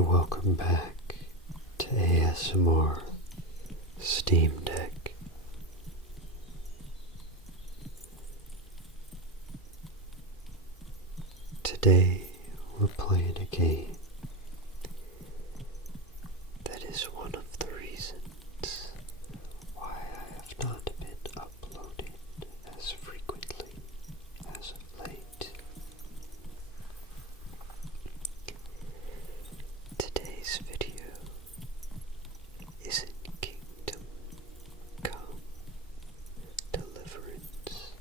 welcome back to ASMR Steam Deck. Today we're playing a game that is one of the reasons why I have not been uploading as frequently as of late. Today's video is in Kingdom Come Deliverance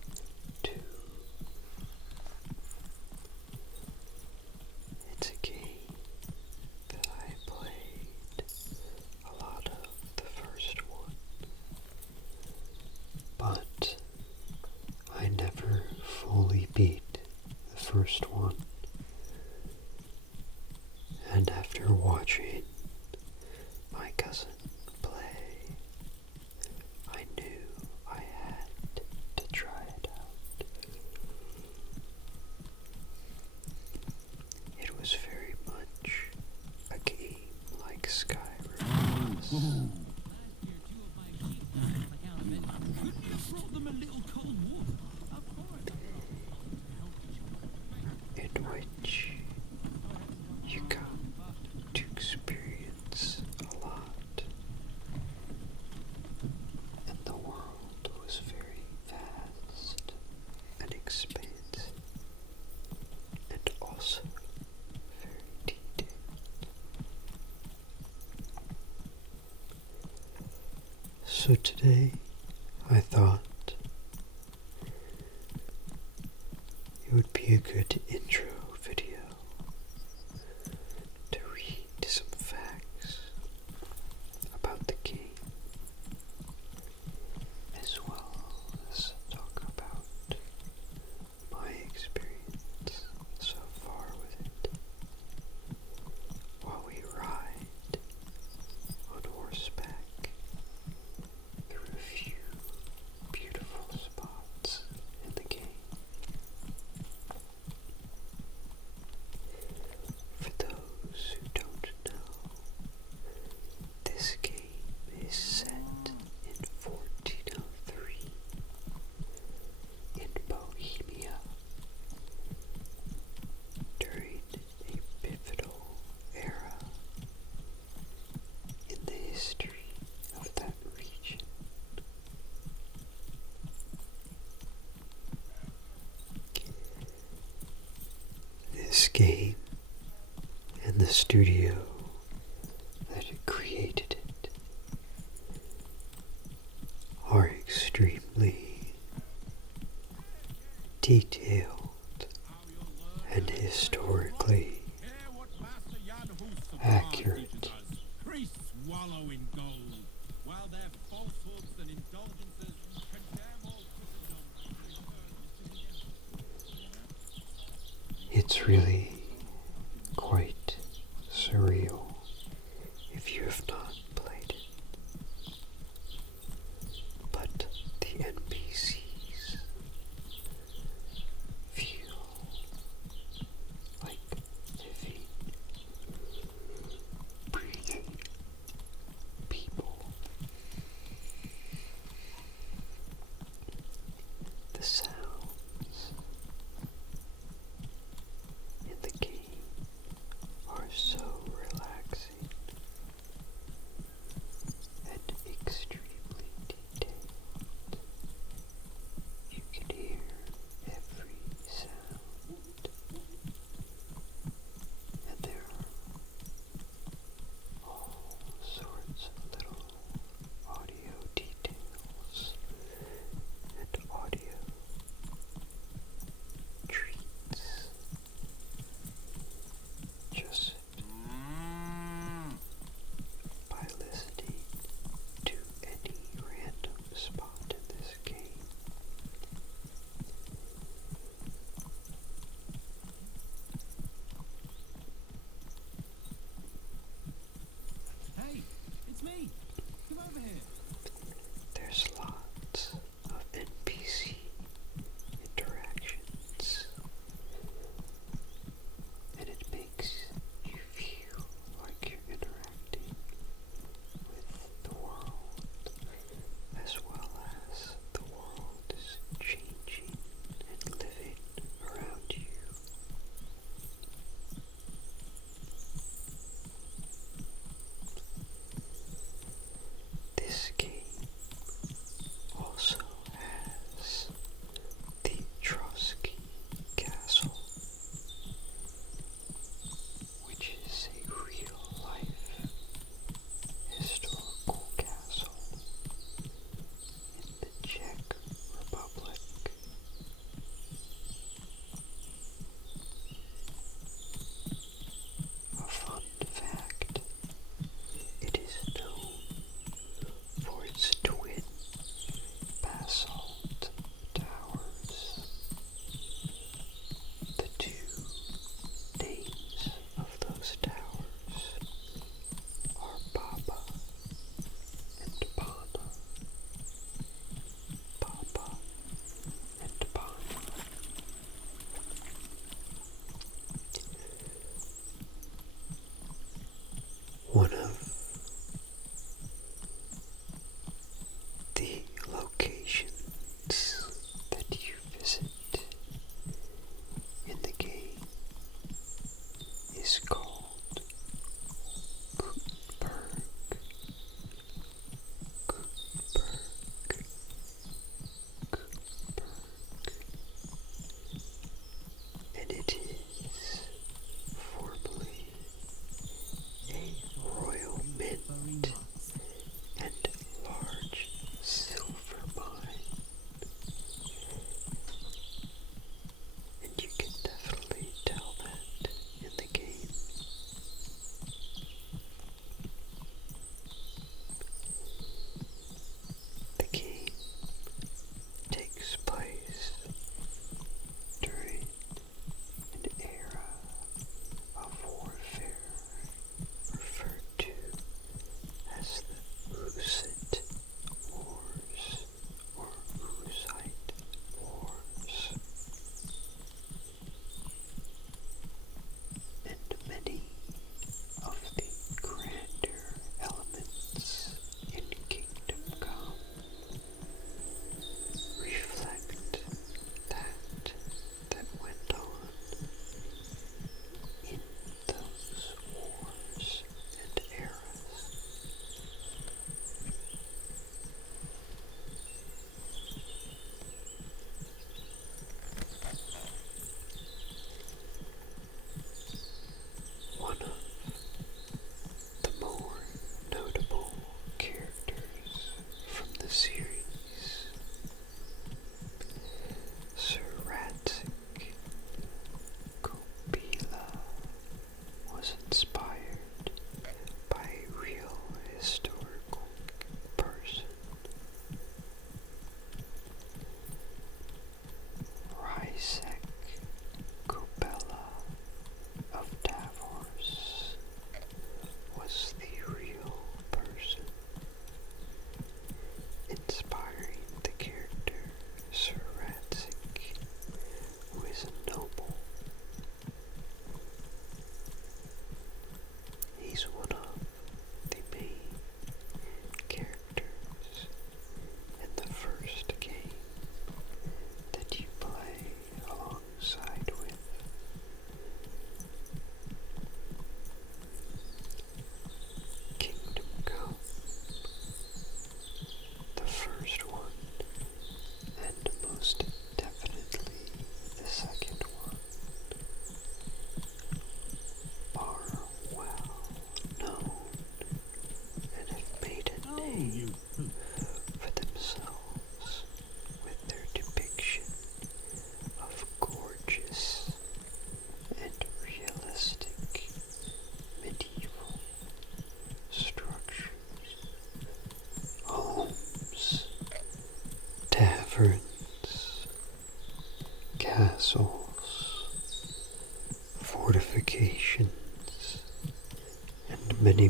2. It's a game that I played a lot of the first one, but I never fully beat the first one. And after watching my cousin play, I knew I had to try it out. It was very much a game like Skyrim was. In which you come to experience a lot, and the world was very vast and expansive, and also very detailed. So today I thought it would be a good intro video to read some facts about the game, as well as talk about my experience so far with it while we ride on horseback through a few beautiful spots in the game. For those who don't know, this game is set in 1403 in Bohemia during a pivotal era in the history of that region. This game and the studio that created it are extremely detailed and historically accurate. It's really quite surreal if you have not played it. But the NPCs feel like living, breathing people. The sounds in the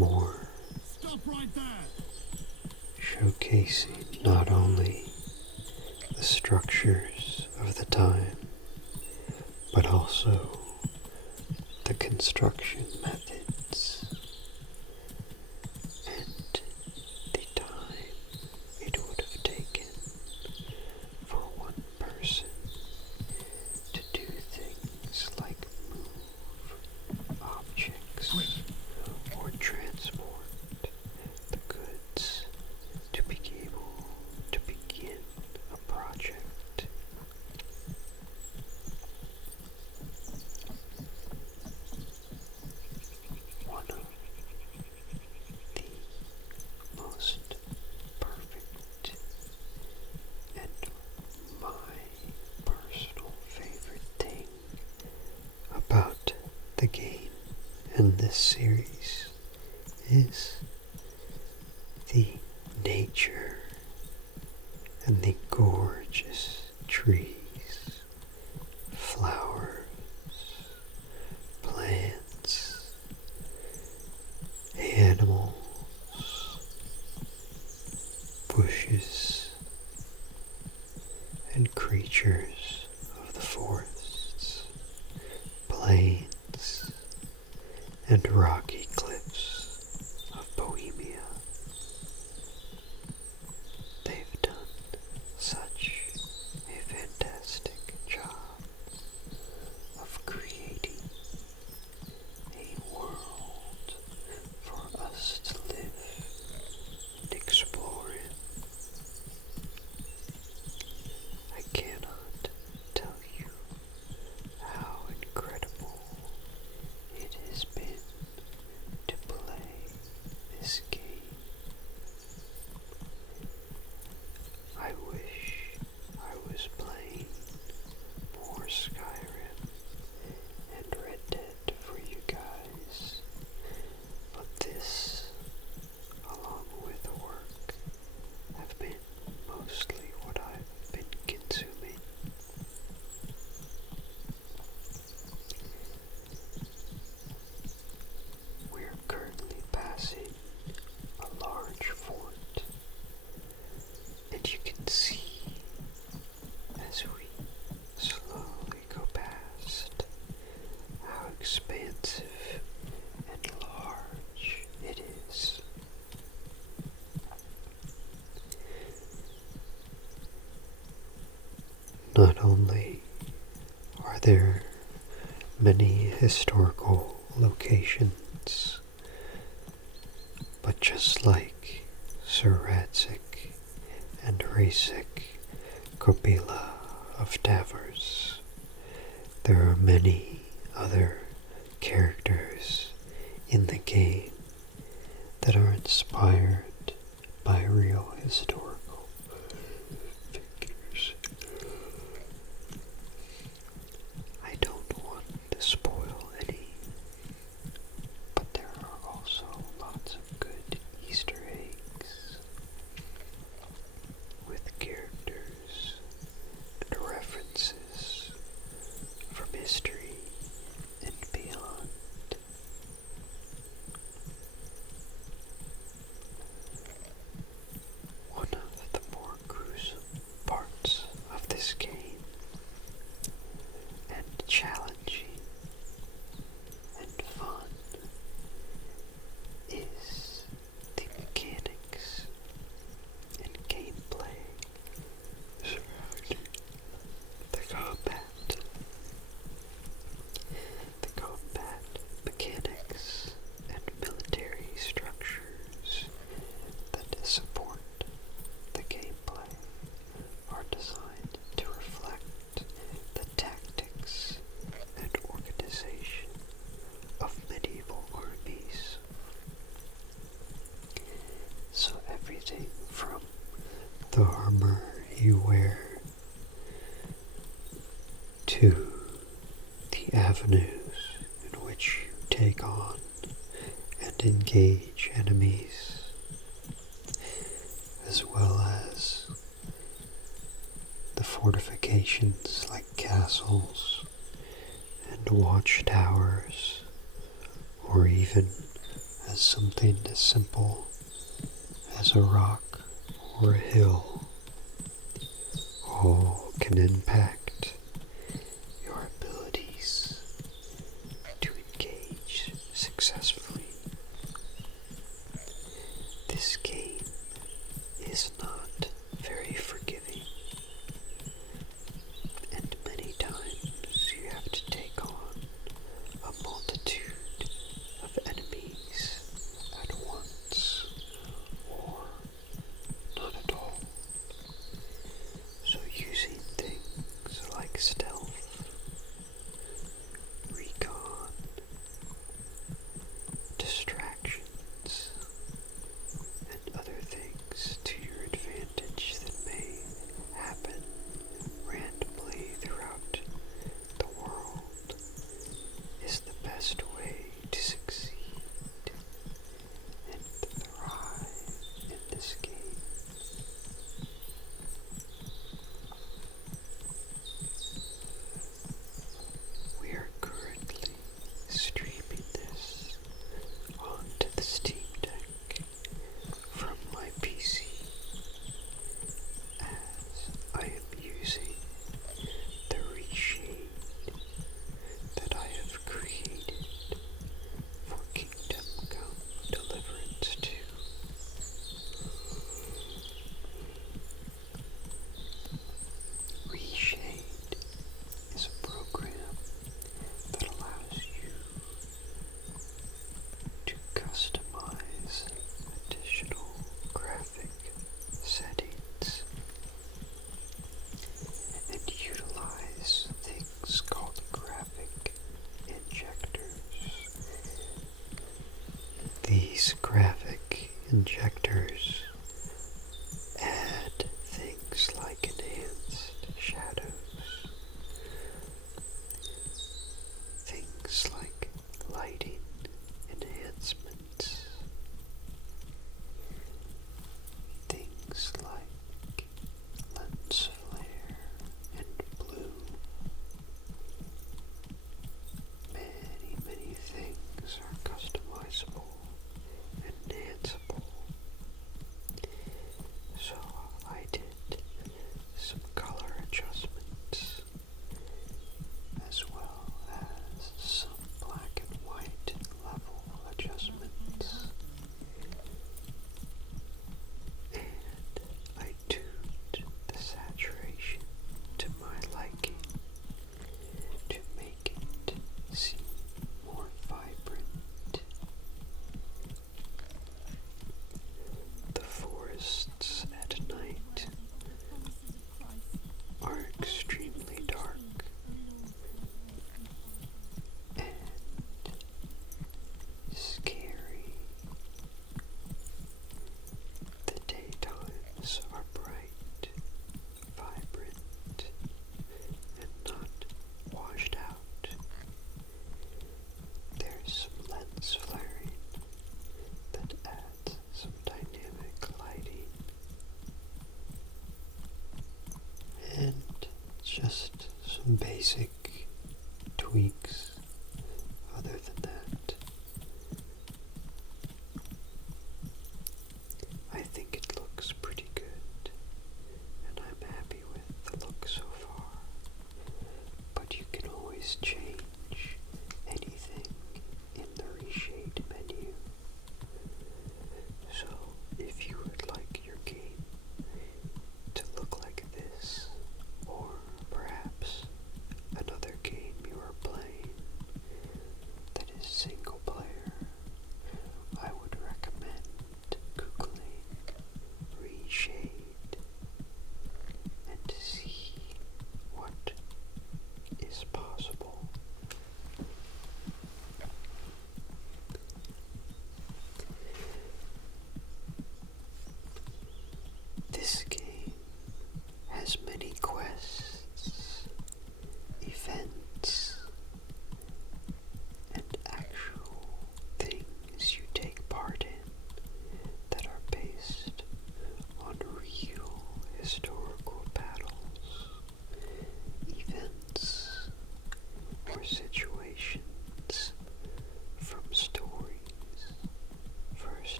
more, showcasing not only the structures of the time, but also the construction methods and the time it would have taken for one person to do things like move objects or transport the goods to be able to begin a project. One of the most perfect and my personal favorite thing about the game and this series is the nature and the gorgeous trees, flowers, plants, animals, bushes, and creatures of the forests, plains, and rocky cliffs of Bohemia. They've done such a fantastic job of creating a world for us to live and explore in. I cannot tell you how incredible it has been to play this game. I wish I was playing more Skyrim and Red Dead for you guys, but this, along with work, have been mostly what I've been consuming. We're currently passing a large fort, and you can see as we slowly go past how expansive and large it is. Not only are there many historical locations, but just like Sir Radzik and Rasik Kopila of Davos, there are many other characters in the game that are inspired by real historical figures. I don't want to spoil any, but there are also lots of good Easter eggs with characters and references from history and beyond. One of the more gruesome parts of this game, and challenging and fun, is the mechanics and gameplay surrounding the combat. The combat mechanics and military structures that support the gameplay are designed to reflect the tactics and organization of medieval armies. So everything from the armor you wear to the avenues in which you take on and engage enemies, as well as the fortifications like castles and watchtowers, or even as something as simple as a rock or a hill, all can impact your abilities to engage successfully. This game is not very forgiving, and many times you have to take on a multitude of enemies at once, or not at all. So using things like stealth, recon, distractions, and other things to your advantage that may happen randomly throughout the world is the best way to succeed and thrive in this game. We are currently streaming this onto the Steam Deck from my PC, as I am using the reshade that I have created for Kingdom Come Deliverance 2. Reshade is a program that allows you to customize additional graphic settings and utilize things called graphic injectors. These graphic injectors add things like enhanced shadows, things like lighting enhancements, things like lens flare and bloom. Many things are customizable and enhanceable. So I did some color adjustments, as well as some black and white level adjustments, and I tuned the saturation to my liking to make it seem more vibrant. The forests at night are extremely dark and scary. The daytimes are bright, vibrant, and not washed out. There's some lens flaring that adds some dynamic lighting, and just some basic tweaks. Other than that, I think it looks pretty good, and I'm happy with the look so far. But you can always change anything in the reshade menu. So if you would like your game to look like this, or perhaps another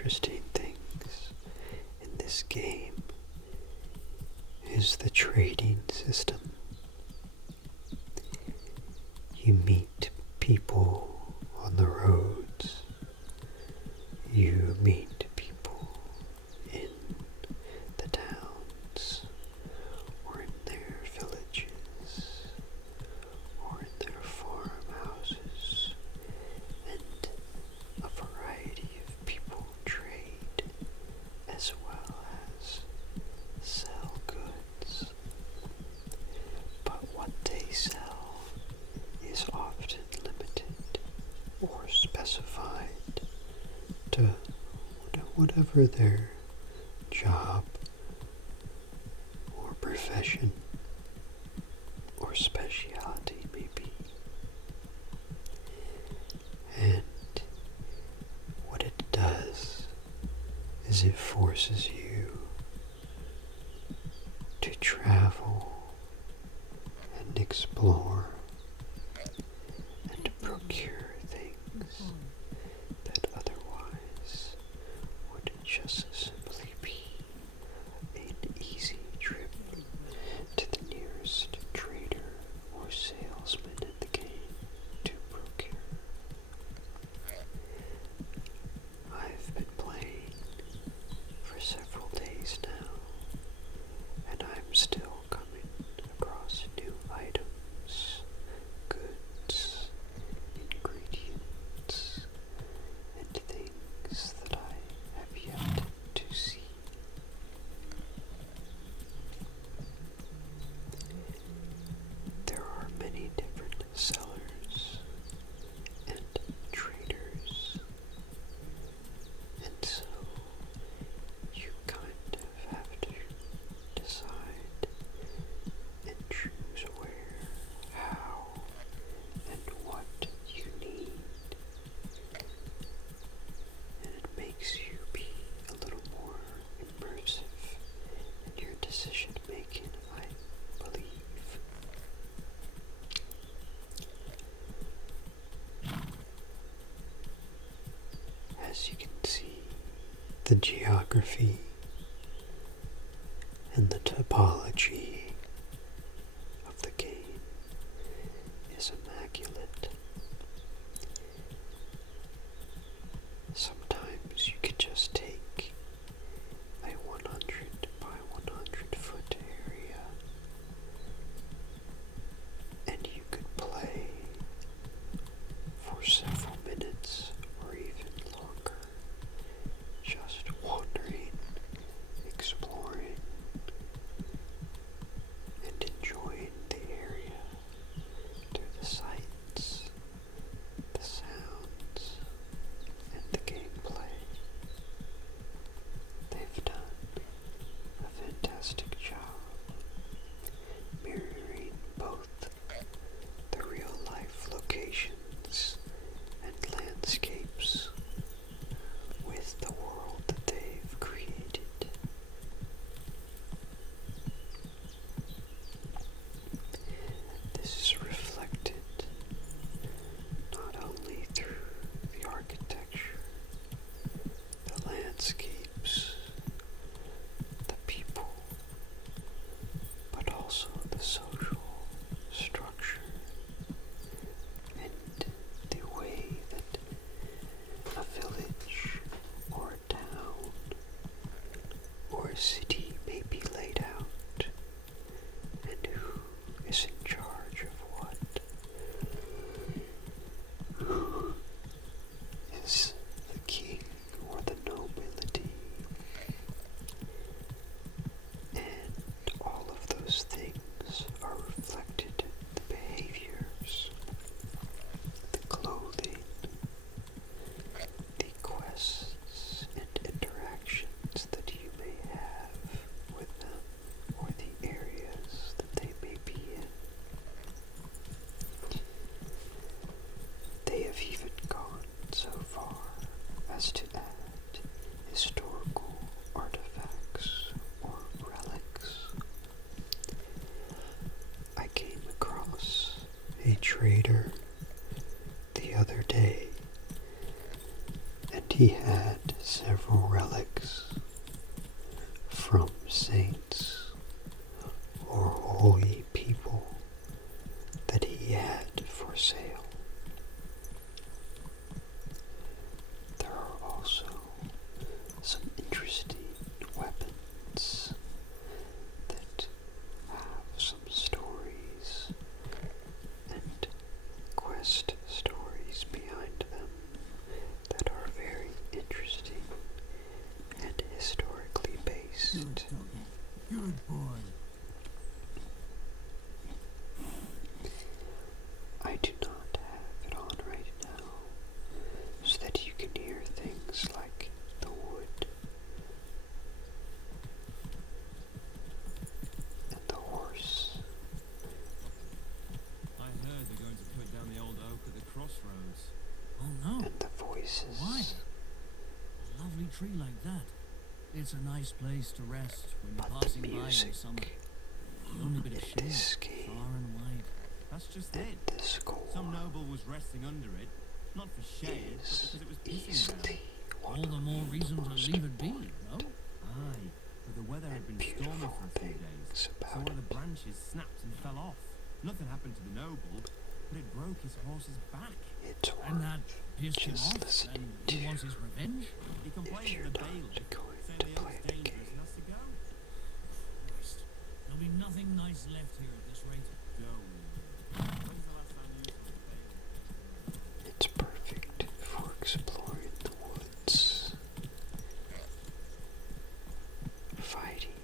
interesting things in this game is the trading system. You meet people on the roads. You meet people in the towns, or in their villages, or in their farmhouses, and a variety of people trade as well as sell goods. But what they sell is often limited or specified to whatever their job or profession or speciality may be. And what it does is it forces you to travel and explore and to procure things that otherwise would just simply be an easy trip to the nearest trader or salesman in the game to procure. I've been playing for several days now, and I'm still coming across new items, goods, ingredients, and things that I have yet to see. There are many different sellers and traders, and so you kind of have to decide and choose where, how, and what you need. And it makes you be a little more immersive in your decision making, I believe. As you can see, the geography and the topology of the game is immaculate. Sometimes you could just take a 100 by 100 foot area and you could play for several minutes or even longer, just wandering, exploring, and enjoying the area through the sights, the sounds, and the gameplay. They've done a fantastic job mirroring both the real-life locations and landscapes with the world that they've created. This is reflected not only through the architecture, the landscapes, the people, but also the social structure and the way that a village or a town or a city may be laid out, and who is in charge of what, who is the king or the nobility, and all of those things are reflected in the behaviors, the clothing, the quests and interactions that you may have with them, or the areas that they may be in. They have even gone so far as to add historical artifacts or relics. I came across a trader the other day, and he had several rest. Good boy. I do not have it on right now so that you can hear things like the wood and the horse. I heard they're going to put down the old oak at the crossroads. Oh no. And the voices. Why? A lovely tree like that. It's a nice place to rest when you're But passing the by in music the summer. The only bit of in this shade, game far and wide. That's just and it. the score Some noble was resting under it, not for shade, but is because it was pissing down. easily All one the more of reason the to most leave it be, important no? Aye, but the weather had and been stormy beautiful for a few days, things so about one of it. the branches snapped and fell off. Nothing happened to the noble, but it broke his horse's back. It's And that worth pissed him just off, listening and to he wants his revenge? He if complained you're to the not bailiff, going saying to the play oak's the dangerous game. and has to go. Christ, there'll be nothing nice left here at this rate. Don't worry. When's the last time you saw the bailiff? It's perfect for exploring the woods, fighting